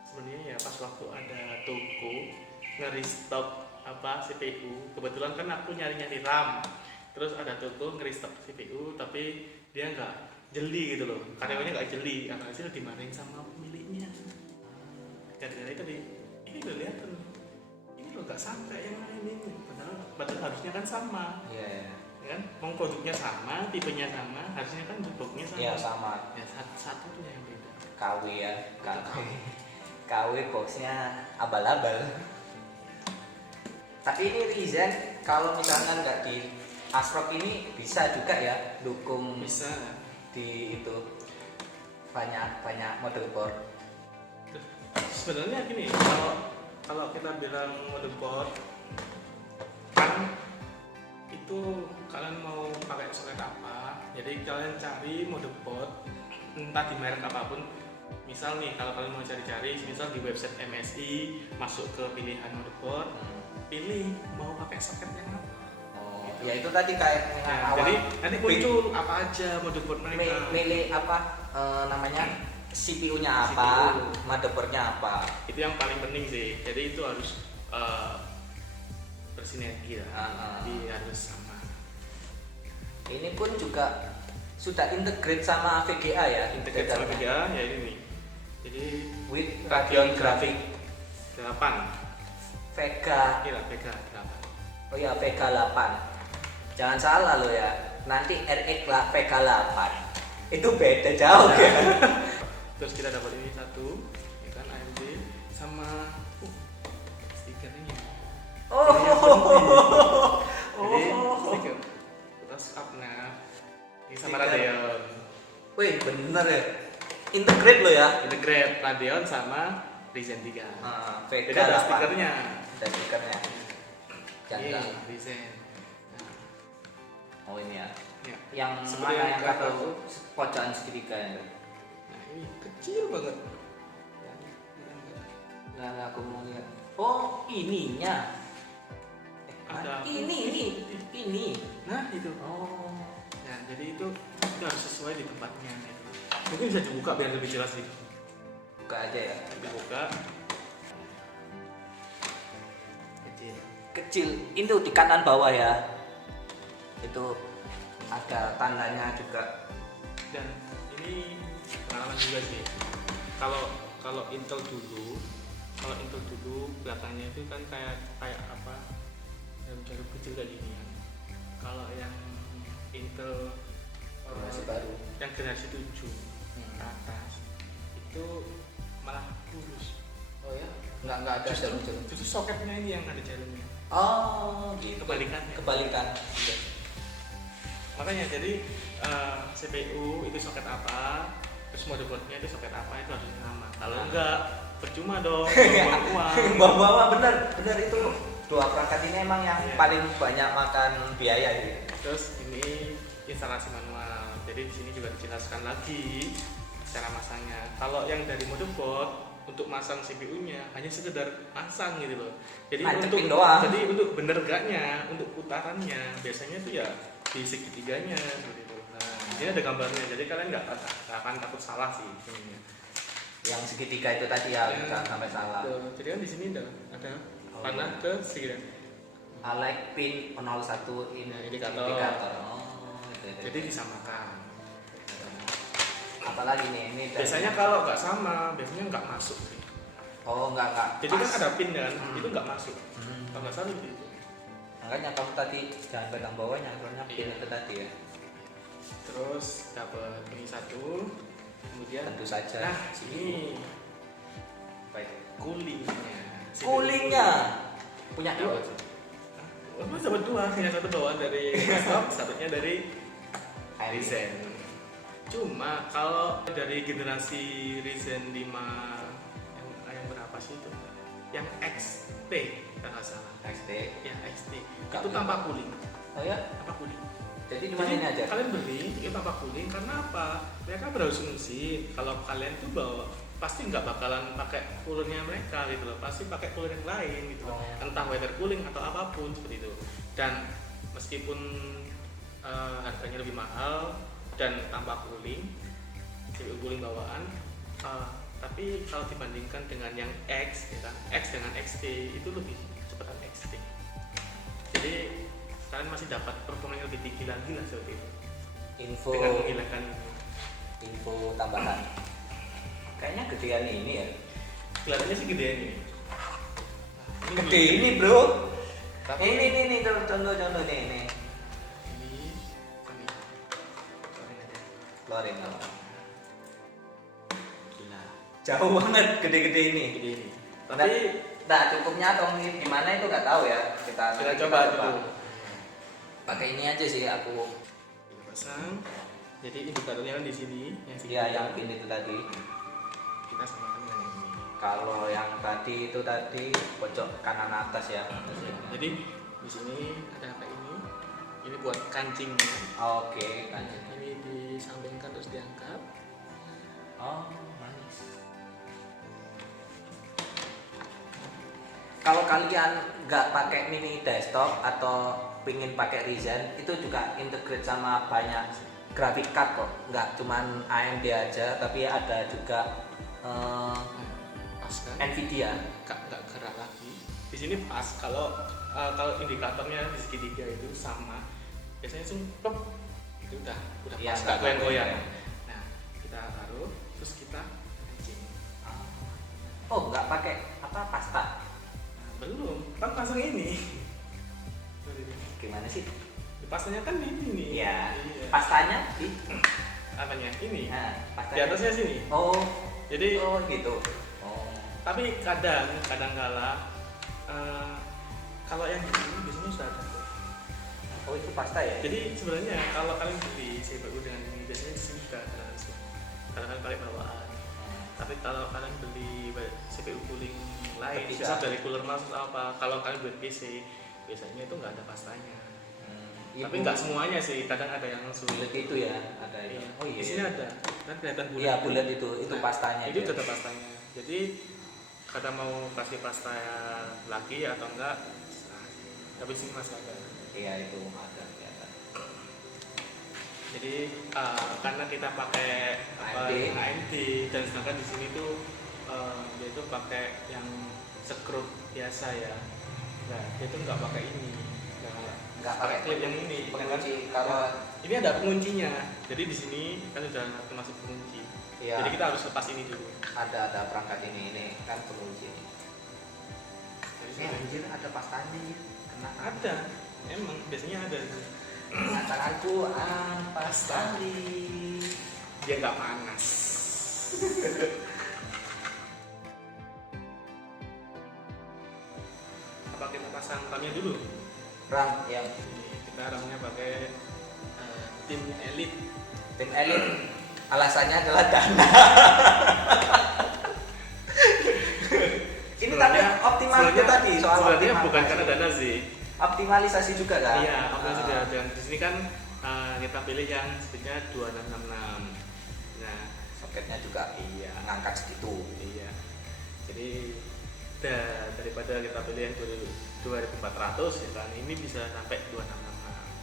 sebenarnya ya pas waktu ada toko nge-restock apa CPU. Kebetulan kan aku nyari-nyari RAM. Terus ada toko nge-restock CPU tapi dia nggak jeli gitu loh. Karyawannya nggak jeli, hasil dimarahin sama pemiliknya. Gara-gara itu ini lo lihat tuh. Ini lo nggak sampai yang lain ini. Padahal harusnya kan sama. Iya. Ya kan? Mau produknya sama, tipenya sama, harusnya kan boxnya sama. Iya, sama. Ya satu tuh yang beda. KW ya. KW boxnya abal-abal. Tapi ini Ryzen kalau misalnya nggak di ASRock ini bisa juga ya dukung Bisa. di itu banyak motherboard. Sebenarnya gini, kalau kita bilang motherboard kan itu kalian mau pakai soket apa, jadi kalian cari motherboard entah di merek apapun. Misal nih kalau kalian mau cari-cari misal di website MSI, masuk ke pilihan motherboard, pilih mau pakai soket yang apa. Oh, ya itu tadi kayak Nah, awal jadi nanti muncul apa aja motherboard mereka. milih apa namanya CPU-nya apa, CPU. motherboardnya apa. Itu yang paling penting sih, jadi itu harus bersinergi lah. Jadi harus sama. Ini pun juga sudah integrate sama VGA ya, Integrate sama VGA ya ini nih. Jadi with Radeon Graphic 8 Vega. ini lah Vega 8. Oh ya, Vega 8. Jangan salah lo ya. Nanti RX lah Vega 8. Itu beda jauh ya. Terus kita dapat ini satu, ya kan AMD sama stikernya. Jadi stiker terus upnya ini sama Stiker. Radeon. Wih, bener ya. Integrate lo ya. Integrate Radeon sama Ryzen 3. Vega Jadi ada 8. stikernya. Ada stikernya. Ini Jangan. Ryzen. Oh ini ya. Ya. Yang Seperti mana yang yang kata kata pojokan segitiga itu? Nah ini kecil banget. Nah, aku mau lihat. Oh, ininya. Ada. Ini. Nah itu. Oh. Ya jadi itu harus sesuai di tempatnya. Gitu. Mungkin bisa dibuka biar lebih jelas sih. Buka aja ya. Dibuka. Kecil. Itu di kanan bawah ya. Itu ada tandanya juga. Dan ini pengalaman juga sih. Kalau Intel dulu belakangnya itu kan kayak apa? Jarum kecil kayak gini ya. Kalau yang Intel Masih baru. yang generasi 7 ke atas itu malah lurus. Oh ya? Enggak ada jarum-jarum. Justru soketnya ini yang ada jarumnya. Oh, gitu. Kebalikannya. Kebalikan. Makanya jadi CPU itu soket apa, terus motherboardnya itu soket apa, itu harus sama. Kalau enggak percuma dong, buang uang. Bawa bener itu dua perangkat ini emang yang Iya. paling banyak makan biaya gitu. Terus ini instalasi manual. Jadi di sini juga dijelaskan lagi cara masangnya. Kalau yang dari motherboard untuk masang CPU-nya hanya sekedar masang gitu loh. Jadi Nancepin doang. Jadi untuk bener gaknya, untuk putarannya biasanya tuh ya di segitiganya gitu. Nah, di sini ada gambarnya. Jadi kalian nggak akan takut salah sih ininya. Yang segitiga itu tadi ya, Ya. jangan sampai salah. Tuh, jadi kan di sini ada Oh, panah ke segitiga. I like pin 01 ini Nah, indikator. Oh, itu. Jadi disamakan. Apalagi nih ini dari- Biasanya kalau nggak sama, biasanya nggak masuk. Oh, enggak. Jadi kan Pas. ada pin kan, itu nggak masuk. Hmm. Kalau nggak salah gitu. Makanya kamu tadi jangan pegang bawahnya, soalnya pin Iya. itu tadi ya. Terus dapat ini satu, kemudian Tentu saja. nah sini Baik. coolingnya. Coolingnya punya dua. Mas dapat dua, yang satu bawaan dari desktop, satunya dari Ryzen. Cuma kalau dari generasi Ryzen 5 yang berapa sih itu? Yang XT kalau nggak salah. XT. Ya XT. Nggak Itu tanpa cooling. Oh ya, Tanpa cooling. jadi di mana ini aja? Kalian beli itu tanpa cooling karena apa? Mereka berasumsi kalau kalian tuh bawa pasti nggak bakalan pakai coolernya mereka gitu loh, pasti pakai cooler yang lain gitu loh. Oh. Entah weather cooling atau apapun seperti itu. Dan meskipun harganya lebih mahal dan tanpa cooling, CPU cooling bawaan, tapi kalau dibandingkan dengan yang X, ya kan, X dengan XT itu lebih kecepatan XT. Jadi kalian masih dapat performa yang lebih tinggi lagi lah seperti itu Info dengan menghilangkan info tambahan. Kayaknya gedean ini ya. kelihatannya sih gedean ini. Gede ini, Bro. Tapi Ini contoh nih ini. ini Keluarin kalau. gila. Jauh banget gede-gede ini. Gede ini. Tapi Tapi nah cukupnya atau di mana itu nggak tahu ya. kita Nanti coba dulu. Pakai ini aja sih aku. Kita pasang. Jadi indikatornya kan di sini yang Iya, yang pin itu tadi. kita samakan dengan yang ini. Kalau yang tadi itu tadi pojok kanan atas ya. Jadi di sini ada apa ini? Ini buat kancingnya. Oke, lanjut. Ini disampingkan terus diangkat. Oh, manis. Kalau kalian nggak pakai mini desktop atau pingin pakai Ryzen, itu juga integrate sama banyak graphic card kok. Nggak cuman AMD aja, tapi ada juga Pas kan? Nvidia. Nggak gerak lagi. Di sini pas kalau indikatornya di segitiga itu sama. Biasanya langsung plop. Itu udah Iya, pas, nggak nggak goyang-goyang. goyang. Nah, kita taruh terus kita kancing. Oh, nggak pakai apa pasta? Nah, belum, kan pasang ini. Gimana sih? Pastanya kan ini nih. Iya. Iya. Pastanya di Apanya? Ini. nah, Di pastanya. atasnya sini. Oh, Jadi oh gitu. Oh. tapi kadang-kala kalau yang ini biasanya sudah ada kok. Oh, itu pasta ya? Jadi sebenarnya kalau kalian beli CPU dengan ini biasanya di sini juga ada langsung. Karena kalian pakai bawaan. Tapi kalau kalian beli CPU cooling lain, Ketiga. misal dari cooler mouse atau apa, kalau kalian buat PC biasanya itu nggak ada pastanya. Iya, Tapi nggak semuanya sih, kadang ada yang langsung. bulat itu ya, ada itu. Iya. Oh iya. Di sini ada, kan kelihatan bulat. Iya, bulat itu Nah, pastanya. Itu dia. tetap pastanya. Jadi kata mau kasih pasta lagi atau enggak, terserah. Tapi sini masih ada. Iya, itu ada kelihatan. Jadi karena kita pakai AMD dan sedangkan di sini tuh dia itu pakai yang skrup biasa ya. Nah, dia tuh nggak pakai ini. Nggak Pakai klip yang ini. pengunci. Kan? Kalau Ini ada penguncinya. Jadi di sini kan sudah termasuk pengunci. iya, Jadi kita harus lepas ini dulu. ada perangkat ini kan pengunci. Jadi Anjir, ada pastanya ya. Kena ada, emang biasanya ada. tanganku ampas tali. Dia nggak panas. Apa kita pasang ramnya dulu? Ram yang Ini kita ramnya pakai tim elite. tim elit. Alasannya adalah dana. Ini tapi Sebenarnya- optimal sebenarnya itu tadi soal sebenarnya bukan optimalisasi. karena dana sih. Optimalisasi juga kan? Iya, optimalisasi dan di sini kan kita pilih yang speednya 2666. Nah, Soketnya juga iya, ngangkat segitu. iya. Jadi daripada kita pilih yang 2400 ya kan, ini bisa sampai 2666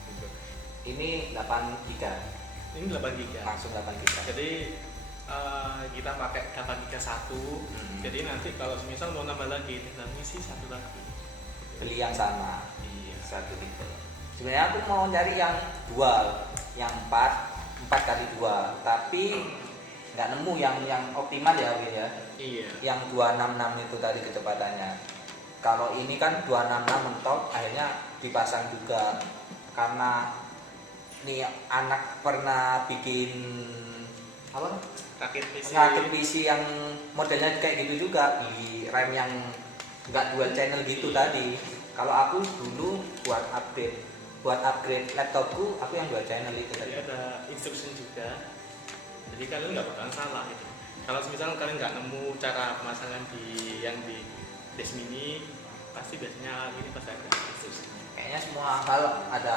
gitu. Ini 8 giga, Ini 8 giga. langsung 8 giga. Jadi kita pakai 8 giga satu. Jadi nanti kalau misal mau nambah lagi, tinggal ngisi satu lagi. Beli yang sama, Iya. satu tipe. Sebenarnya aku mau cari yang dual, yang 4 kali 2, tapi nggak nemu yang optimal ya Win ya. Iya. Yang 266 itu tadi kecepatannya. Kalau ini kan 266 mentok, akhirnya dipasang juga karena nih anak pernah bikin apa? Rakit PC yang modelnya kayak gitu juga, di RAM yang nggak dual channel gitu tadi. Kalau aku dulu buat upgrade laptopku, aku yang dual channel itu tadi. Jadi ada instruction juga. Jadi kalian nggak bakalan salah gitu. Kalau misalnya kalian nggak nemu cara pemasangan di desk mini, pasti biasanya ini pasti ada instruction. Kayaknya semua hal ada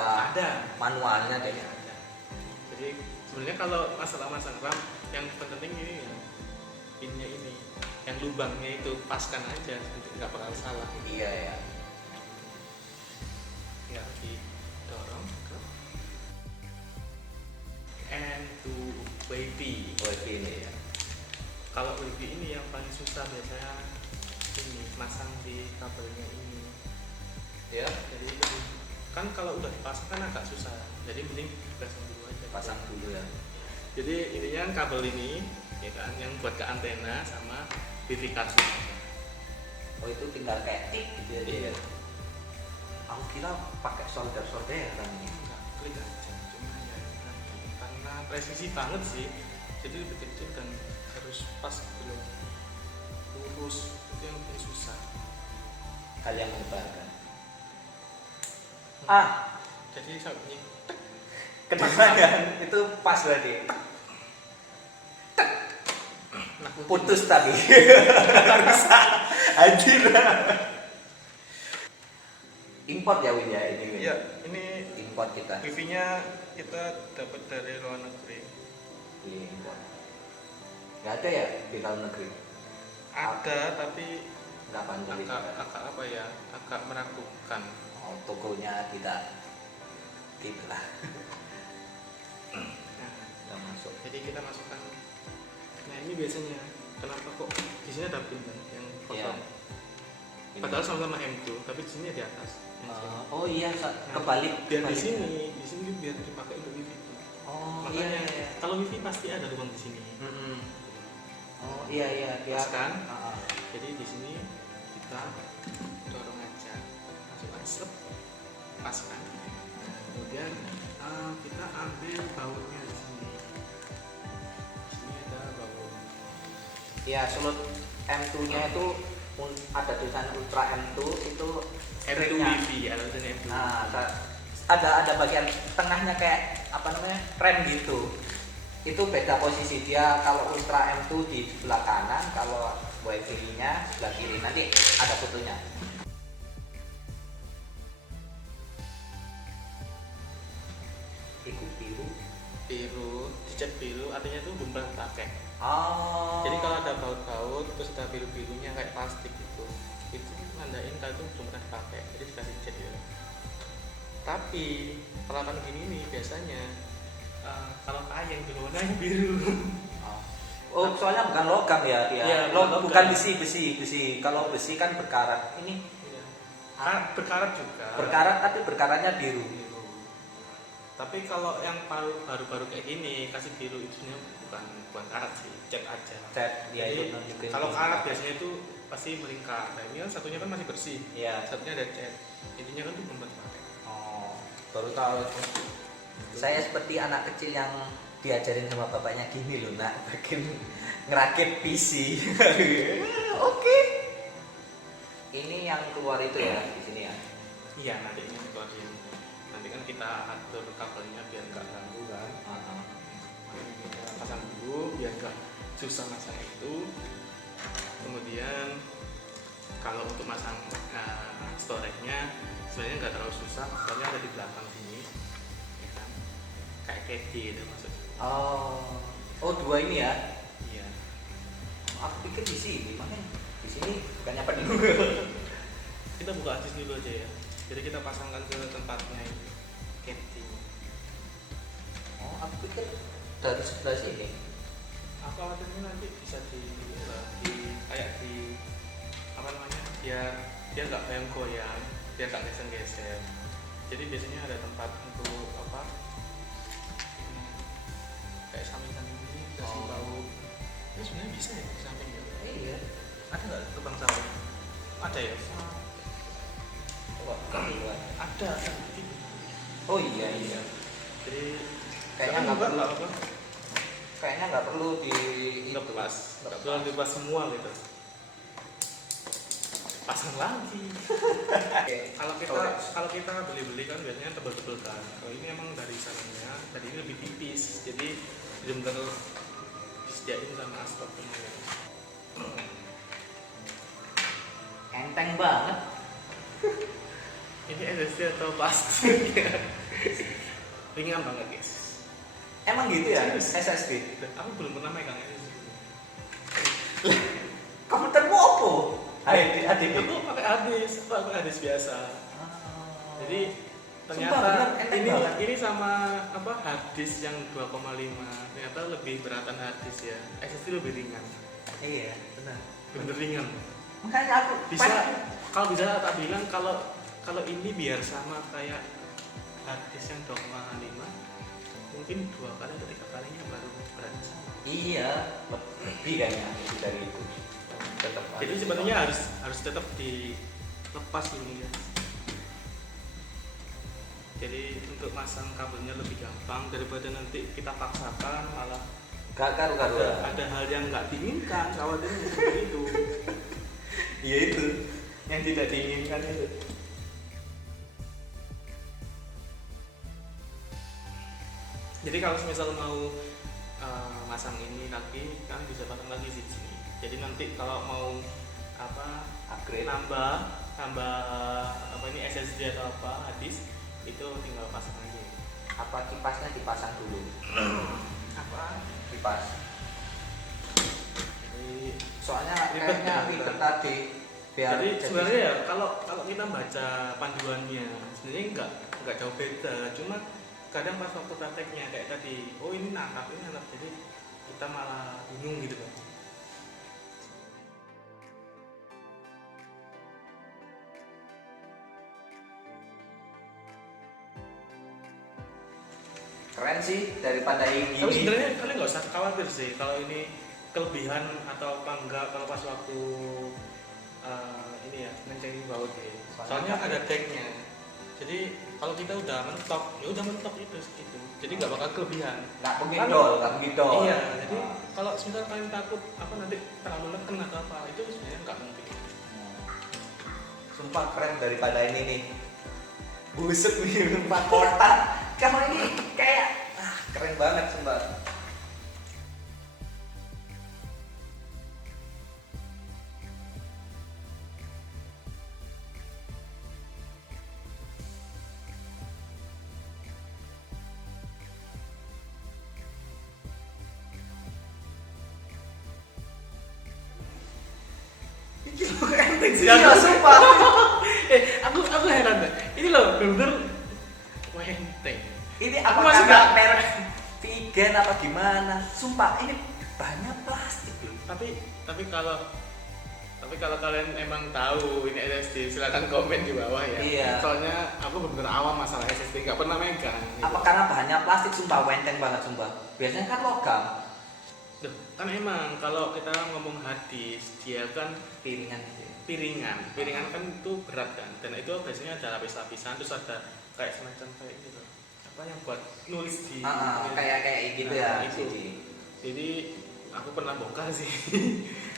manualnya deh. Ada. Jadi sebenarnya kalau masalah masang RAM, yang penting ini ya, pinnya ini, yang lubangnya itu paskan aja, nggak bakal salah. Iya ya. Ya didorong ke N2 WP. WP ini ya. Kalau WP ini yang paling susah biasanya ini masang di kabelnya ini. Ya, Jadi kan kalau udah dipasang kan agak susah. Jadi mending dipasang dulu aja. pasang dulu ya. Jadi intinya kabel ini ya kan yang buat ke antena sama titik kartu. Oh itu tinggal kayak tik gitu aja Iya. ya. Aku kira pakai solder-solderan nih. Enggak, klik aja. Cuma ya tadi, karena presisi banget sih. Jadi lebih kecil dan harus pas belum lurus, itu yang paling susah. Hal yang menyebalkan. Jadi saatnya Kedengaran itu pas berarti. Putus tadi. Anjir. Import ya Win ya ini. Win? ya ini Import kita. wifi-nya kita dapat dari luar negeri. Iya, import. Nggak ada ya di dalam negeri. Ada tapi Nggak panjang itu. agak apa ya, agak meragukan. Oh, tokonya tidak gitulah. Nah, Udah masuk. jadi kita masukkan. Nah ini biasanya kenapa kok di sini ada pin kan yang Iya. kosong. Padahal sama-sama M2, tapi di sini di atas. Yang sini. Oh iya, Nah, kebalik. biar di kebalik. sini biar dipakai untuk wifi. Oh Makanya iya. kalau wifi pasti ada ruang di sini. Mm-mm. Oh iya biar Pas kan? Ah. Jadi di sini kita dorong aja, masukkan sep, pas kan. Kemudian kita ambil bautnya di sini. Di sini ada baut. Iya, slot M2-nya itu ada tulisan Ultra M2 itu M2 stringnya. wifi, ada tulisan M2. Nah, ada bagian tengahnya kayak apa namanya? Rem gitu. Itu beda posisi dia. Kalau Ultra M2 di sebelah kanan, kalau WiFi-nya sebelah kiri. Nanti ada fotonya. Iku Biru, dicat biru artinya itu belum pernah pakai. Oh. Jadi kalau ada baut-baut terus ada biru-birunya kayak plastik gitu, itu nandain kalau itu belum pernah dipakai, jadi dikasih cat ya. Tapi peralatan gini nih biasanya kalau kain warnanya biru. Oh, soalnya bukan logam ya dia. Iya, bukan logam. Bukan besi. Kalau besi kan berkarat. Ini Berkarat juga. berkarat tapi berkaratnya biru. Biru. Tapi kalau yang baru-baru kayak gini kasih biru itu sebenarnya bukan karat sih, cat aja. Cat dia Jadi, itu nunjukin. kalau karat biasanya itu pasti melingkar. Nah ini kan satunya kan masih bersih, Iya. satunya ada cat. Intinya kan itu belum dipakai. Oh, baru tahu itu. Saya seperti anak kecil yang diajarin sama bapaknya gini loh, nak, bikin ngerakit PC. Oke. Ini yang keluar itu ya di sini ya. Iya nanti ini dikeluarin. Nanti kan kita atur kabelnya biar nggak ganggu kan. Ini kita pasang dulu biar nggak susah masang itu. Kemudian Kalau untuk masang storage-nya sebenarnya nggak terlalu susah, soalnya ada di belakang sini, ya kan? Kayak caddy itu maksudnya. Oh dua ini ya? Iya. Aku pikir di sini, makanya di sini bukannya penuh. Kita buka asis dulu aja ya. Jadi kita pasangkan ke tempatnya ini, caddy. Oh, aku pikir dari sebelah sini. Aku khawatirnya nanti bisa kayak di apa namanya, dia nggak goyang, dia nggak geser-geser. Jadi biasanya ada tempat untuk apa, kayak samping-samping ini kasih tahu. Ini sebenarnya bisa ya di samping ya? Iya. Ada nggak lubang samping? Ada ya? Coba keluar. Ada. Oh iya iya. Jadi Kayaknya nggak perlu. apa? Kayaknya nggak perlu di Lepas, lepas semua gitu. Pasang lagi. Kalau kita beli kan biasanya tebel-tebel kan. Kalau ini emang dari sananya, tadi ini lebih tipis, jadi benar-benar disediain sama aspal gitu. enteng banget. Ini SSD atau plastik ya? Ringan banget guys. Emang gitu ya? Serius? SSD. Aku belum pernah megang SSD. Komputermu apa? HDD. Aku pakai harddisk biasa. Jadi ternyata Sumpah, enteng banget. ini sama apa harddisk yang 2,5 ternyata lebih beratan harddisk ya. SSD lebih ringan. Iya, benar. Bener ringan. Makanya aku Bisa kalau bisa tak bilang kalau ini biar sama kayak harddisk yang 2,5 mungkin 2 kali atau 3 kalinya baru berat. Iya, lebih kayaknya lebih dari itu. Tetap. Jadi sebenarnya harus tetap dilepas ini ya. Jadi untuk masang kabelnya lebih gampang daripada nanti kita paksakan malah Gak karu-karuan. ada hal yang nggak diinginkan, khawatirnya seperti itu. Iya itu yang tidak diinginkan itu. Jadi kalau misal mau masang ini lagi, kan bisa pasang lagi di sini. Jadi nanti kalau mau apa Upgrade. nambah apa ini SSD atau apa hadis itu tinggal pasang aja. Apa kipasnya dipasang dulu? Apa? Kipas. Jadi Soalnya Ribet kayaknya ya, ribet betul. tadi. Biar Jadi sebenarnya ya kalau kita baca panduannya sebenarnya nggak jauh beda, cuma kadang pas waktu prakteknya kayak tadi, oh ini nangkap ini anak, jadi kita malah bingung gitu kan. keren sih daripada yang Tapi gini. sebenarnya kalian nggak usah khawatir sih kalau ini kelebihan atau apa enggak kalau pas waktu ini ya ngencengin baut ya. Soalnya ada decknya. Jadi kalau kita udah mentok, ya udah mentok itu segitu. Jadi nggak bakal kelebihan. Nggak begidol, nggak begidol. Iya, jadi kalau misal kalian takut apa nanti terlalu neken atau apa itu sebenarnya nggak mungkin. Sumpah keren daripada ini nih. Busuk nih 4 kotak. Kamu ini kayak keren banget sumpah. Enteng sih. Iya sumpah. Aku heran deh. Ini loh bener-bener enteng. Ini Aku apa masih karena nggak- merek vegan apa gimana? Sumpah ini banyak plastik loh. Tapi kalau kalian emang tahu ini SSD silakan komen di bawah ya. Iya. Soalnya aku bener-bener awam masalah SSD, nggak pernah megang. Apa karena bahannya plastik sumpah enteng banget sumpah. Biasanya kan logam. Duh, kan emang kalau kita ngomong hadis dia kan Piringan gitu ya. piringan kan itu berat kan, dan itu biasanya ada lapis-lapisan, terus ada kayak semacam kayak gitu apa yang buat nulis di Kayak gitu ya. itu. Siji. Jadi aku pernah bongkar sih.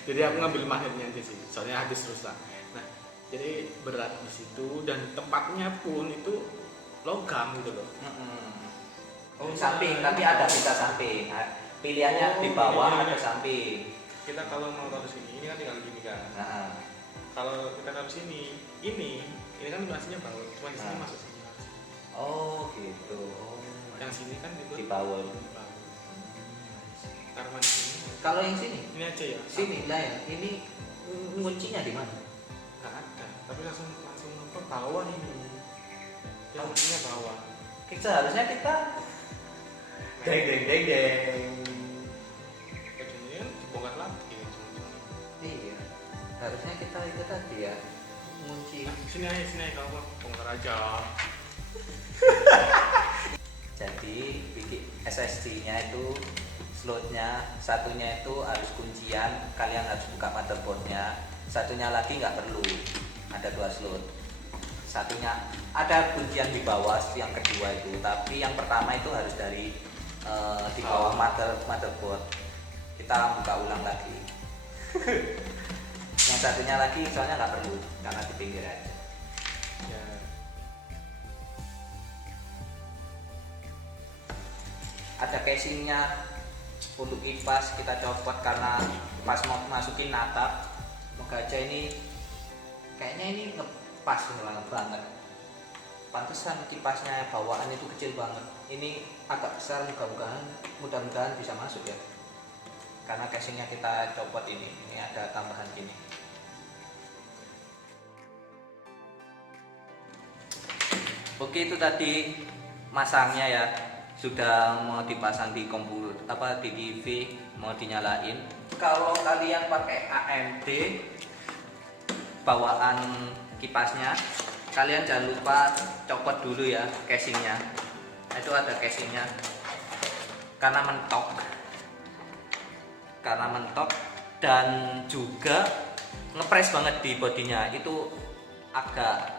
Jadi aku ngambil mahirnya aja sih, soalnya hadis rusak. Nah, jadi berat di situ dan tempatnya pun itu logam gitu loh. Oh samping, tapi ada bisa samping. Pilihannya di bawah ini. ada samping. Kita kalau mau taruh sini, ini kan tinggal gini kan. Nah, Kalau kita taruh sini, ini kan masihnya bawah, cuma di sini Nah. masuk sini. Oh gitu. Oh, Yang sini kan juga di power. taruhan di sini. Kalau yang sini, Ini aja ya. sini lah ya. Ini kuncinya di mana? Nggak ada, tapi langsung ke bawah ini. Yang kuncinya bawah. Seharusnya kita deng deng deng deng. Ujungnya dibongkar lagi. Iya. Harusnya kita itu tadi ya kunci. Sini aja kamu bongkar aja. Jadi SSD-nya itu slotnya satunya itu harus kuncian, kalian harus buka motherboardnya. Satunya lagi nggak perlu, ada 2 slot. Satunya ada kuncian di bawah yang kedua itu, tapi yang pertama itu harus dari di bawah motherboard. Kita buka ulang lagi. Yang satunya lagi soalnya nggak perlu karena di pinggir aja. Ya. Ada casingnya untuk kipas kita copot karena pas mau masukin natap. Semoga aja ini kayaknya ini ngepas banget. Pantesan kipasnya bawaan itu kecil banget. Ini agak besar, mudah-mudahan bisa masuk ya. Karena casingnya kita copot ini ada tambahan gini. Oke, itu tadi masangnya ya, sudah mau dipasang di komputer di TV, mau dinyalain. Kalau kalian pakai AMD bawaan kipasnya, kalian jangan lupa copot dulu ya casingnya. Itu ada casingnya karena mentok dan juga ngepres banget di bodinya. Itu agak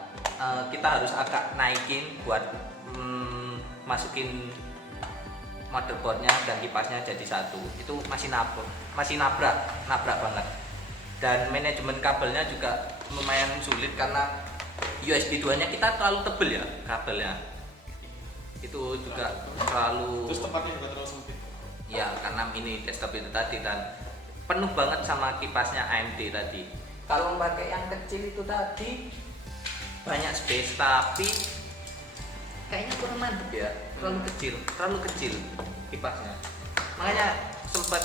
kita harus agak naikin buat masukin motherboardnya dan kipasnya jadi satu. Itu masih nabrak banget. Dan manajemen kabelnya juga lumayan sulit karena USB 2 nya kita terlalu tebel ya kabelnya. Itu juga terlalu, Terus tempatnya juga terlalu sempit. ya karena ini desktop itu tadi dan penuh banget sama kipasnya AMD tadi. Kalau pakai yang kecil itu tadi banyak space tapi kayaknya kurang mantep ya, terlalu kecil kipasnya. Makanya sempat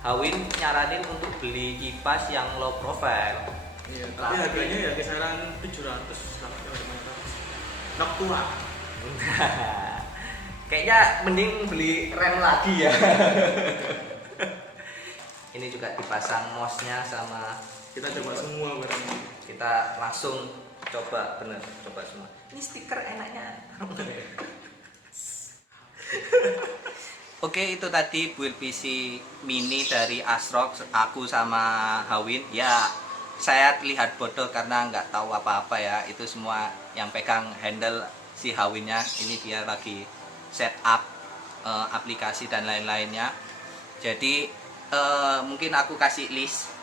Hawin nyaranin untuk beli kipas yang low profile. Iya, tapi harganya ya kisaran 700 nak tua. Kayaknya mending beli RAM lagi ya. Ini juga dipasang mouse-nya sama, Kita coba semua barangnya. kita langsung coba semua. Ini stiker enaknya. Oke, itu tadi build PC mini dari ASRock aku sama Hawin. Ya, saya terlihat bodoh karena nggak tahu apa-apa ya. Itu semua yang pegang handle si Hawinnya. Ini dia lagi setup aplikasi dan lain-lainnya. Jadi mungkin aku kasih list.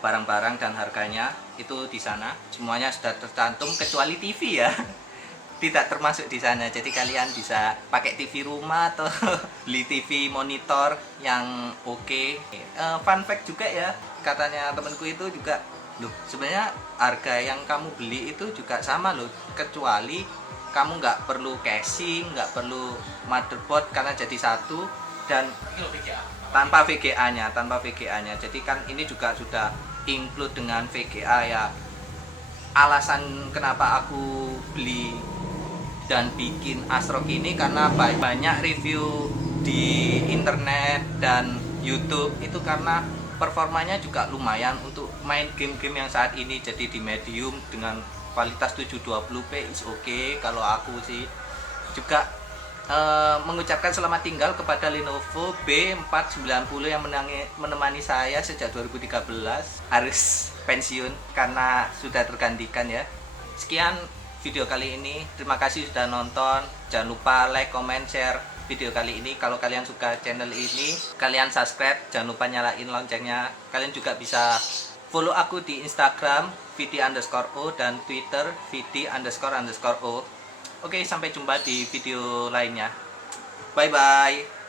Barang-barang dan harganya itu di sana semuanya sudah tercantum kecuali TV ya. Tidak termasuk di sana. Jadi kalian bisa pakai TV rumah atau beli TV monitor yang oke. Fun fact juga ya, katanya temanku itu juga, loh sebenarnya harga yang kamu beli itu juga sama loh, kecuali kamu nggak perlu casing, nggak perlu motherboard karena jadi satu dan tanpa VGA-nya. Jadi kan ini juga sudah include dengan VGA ya. Alasan kenapa aku beli dan bikin ASRock ini karena banyak review di internet dan YouTube itu karena performanya juga lumayan untuk main game-game yang saat ini. Jadi di medium dengan kualitas 720p is oke. Kalau aku sih juga mengucapkan selamat tinggal kepada Lenovo B490 yang menemani saya sejak 2013, harus pensiun karena sudah tergantikan ya. Sekian video kali ini, terima kasih sudah nonton. Jangan lupa like, comment, share video kali ini. Kalau kalian suka channel ini, kalian subscribe, jangan lupa nyalain loncengnya. Kalian juga bisa follow aku di Instagram vt_o dan Twitter vt_o. Oke, sampai jumpa di video lainnya. Bye bye.